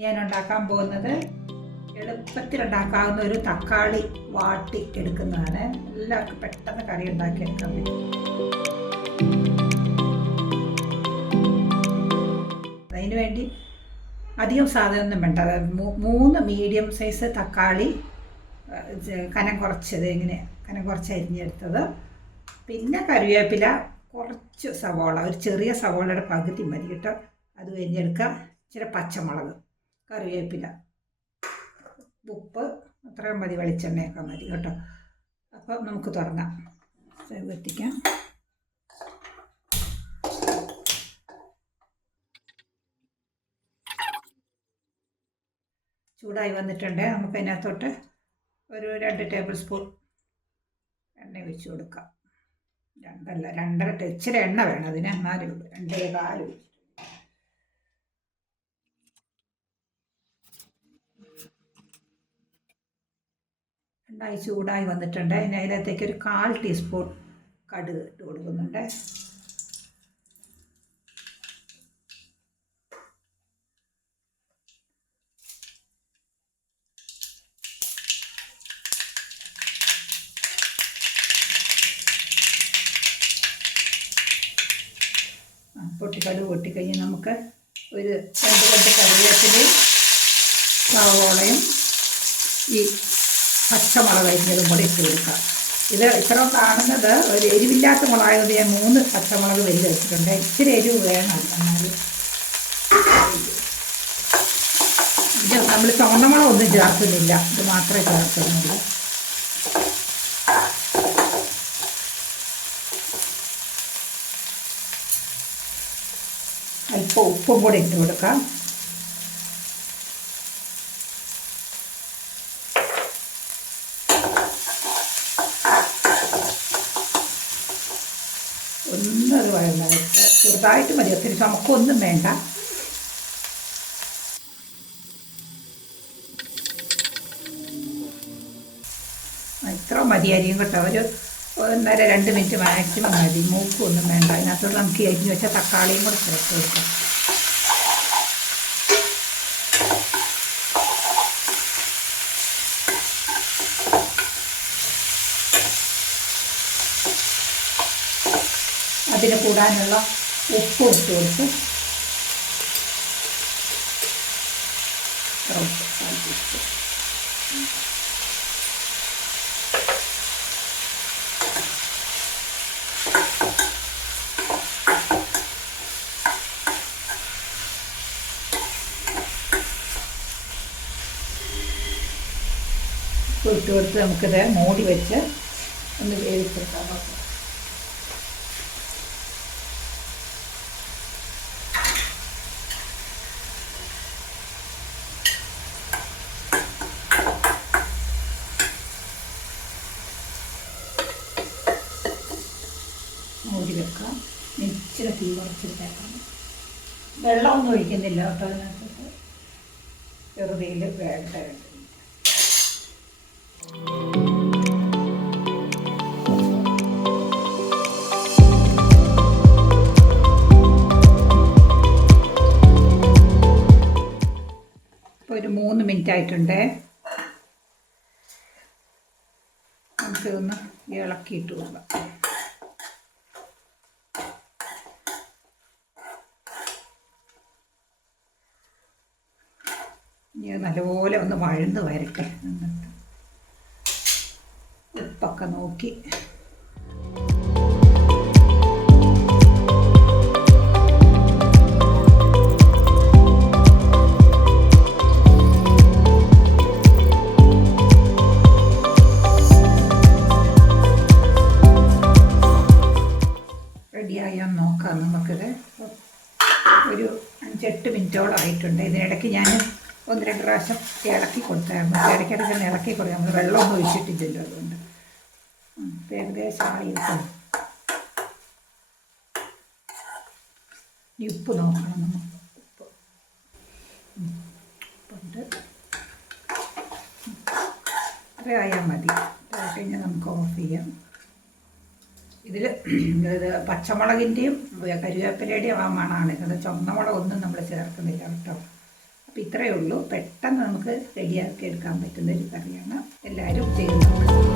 ഞാൻ ഉണ്ടാക്കാൻ പോകുന്നത് എളുപ്പത്തിൽ ഉണ്ടാക്കാവുന്ന ഒരു തക്കാളി വാട്ടി എടുക്കുന്നതാണ്. എല്ലാവർക്കും പെട്ടെന്ന് കറി ഉണ്ടാക്കിയെടുക്കാൻ പറ്റും. അതിന് വേണ്ടി അധികം സാധനമൊന്നും വേണ്ട. അതായത് 3 മീഡിയം സൈസ് തക്കാളി കനം കുറച്ച് അരിഞ്ഞെടുത്തത്, പിന്നെ കറിവേപ്പില, കുറച്ച് സവോള, ഒരു ചെറിയ സവോളയുടെ പകുതി മതി കേട്ടോ, അത് അരിഞ്ഞെടുക്കുക. ഇച്ചിരി പച്ചമുളക്, കറിവേപ്പില, ഉപ്പ്, അത്രയും മതി, വെളിച്ചെണ്ണയൊക്കെ മതി കേട്ടോ. അപ്പോൾ നമുക്ക് തുടങ്ങാം. സ്റ്റവ് കത്തിക്കാം. ചൂടായി വന്നിട്ടുണ്ട്. നമുക്ക് അതിനകത്തോട്ട് ഒരു 2 ടേബിൾ സ്പൂൺ എണ്ണ ഒഴിച്ച് കൊടുക്കാം. 2.5 ഇച്ചിരി എണ്ണ വേണം അതിന്, എന്നാലും 2.25 എണ്ണ ചൂടായി വന്നിട്ടുണ്ട്. അതിനകത്തേക്ക് ഒരു 1/4 ടീസ്പൂൺ കടുക് ഇട്ട് കൊടുക്കുന്നുണ്ട്. കടുക് പൊട്ടിക്കഴിഞ്ഞ് നമുക്ക് ഒരു 2 കട്ട് കറിവേപ്പിലയും സവോളയും ഈ പച്ചമുളക് അരിഞ്ഞതും കൂടെ ഇട്ട് കൊടുക്കാം. ഇത് ഇത്ര കാണുന്നത് ഒരു എരിവില്ലാത്ത മുളകായതുകൊണ്ട് ഞാൻ 3 പച്ചമുളക് വലുത് വെച്ചിട്ടുണ്ട്. ഇച്ചിരി എരിവ് വേണം. എന്നാൽ ഇത് നമ്മൾ ചുവന്നമുളകൊന്നും ചേർക്കുന്നില്ല, ഇത് മാത്രമേ ചേർക്കുന്നുള്ളൂ. അല്പം ഉപ്പും കൂടെ ഇട്ട് കൊടുക്കാം. ഒന്നത് വഴന്നത് ചെറുതായിട്ട് മതി, ഒത്തിരി ചുമക്കൊന്നും വേണ്ട. ഇത്ര മതിയായിരിക്കും കേട്ടോ. ഒരു 1.5-2 മിനിറ്റ് മാക്സിമം മതി, മൂക്കൊന്നും വേണ്ട. അതിനകത്തോട് നമുക്ക് അരിഞ്ഞ് വെച്ച തക്കാളിയും കൂടെ ചേർത്ത് കൊടുക്കാം. അതിന് കൂടാനുള്ള ഉപ്പും ഇട്ട് കൊടുത്ത് ഇട്ട് കൊടുത്ത് നമുക്കിത് മൂടി വെച്ച് ഒന്ന് വേവിച്ചെടുക്കാം. മൂടി വെക്കാം. ഇച്ചിരി തീ കുറച്ചിട്ടേക്കാം. വെള്ളമൊന്നും ഒഴിക്കുന്നില്ല കേട്ടോ. അതിനകത്ത് ചെറുതീയിൽ വേണ്ട. ഒരു 3 മിനിറ്റ് ആയിട്ടുണ്ട്. നമുക്കിതൊന്ന് ഇളക്കിയിട്ട് കൊടുക്കാം. ഇനി നല്ലപോലെ ഒന്ന് വഴന്ന് വരട്ടെ. എന്നിട്ട് ഉപ്പൊക്കെ നോക്കി റെഡിയായാന്ന് നോക്കാം. നമുക്കിത് ഒരു 5-8 മിനിറ്റോളം ആയിട്ടുണ്ട്. ഇതിനിടയ്ക്ക് ഞാൻ 1-2 പ്രാവശ്യം ഇളക്കി കൊടുത്തായിരുന്നു. ഇടയ്ക്കിടയ്ക്ക് ഇളക്കി കൊടുക്കാം. നമ്മൾ വെള്ളമൊന്നും ഒഴിച്ചിട്ടില്ലല്ലോ, അതുകൊണ്ട് ഏകദേശം ആയിരിക്കും. ഉപ്പ് നോക്കണം നമുക്ക്. ഉപ്പുണ്ട്, അത്ര ആയാൽ മതി. കഴിഞ്ഞാൽ നമുക്ക് ഓഫ് ചെയ്യാം. ഇതിൽ പച്ചമുളകിൻ്റെയും കരുവേപ്പിലയുടെയും ആ മണമാണ്. ഇത് ചുവന്ന മുളകൊന്നും നമ്മൾ ചേർക്കുന്നില്ല കേട്ടോ. അപ്പോൾ ഇത്രയേ ഉള്ളൂ. പെട്ടെന്ന് നമുക്ക് റെഡിയാക്കി എടുക്കാൻ പറ്റുന്ന ഒരു കറിയാണ്. എല്ലാവരും ചെയ്ത് നോക്കണം.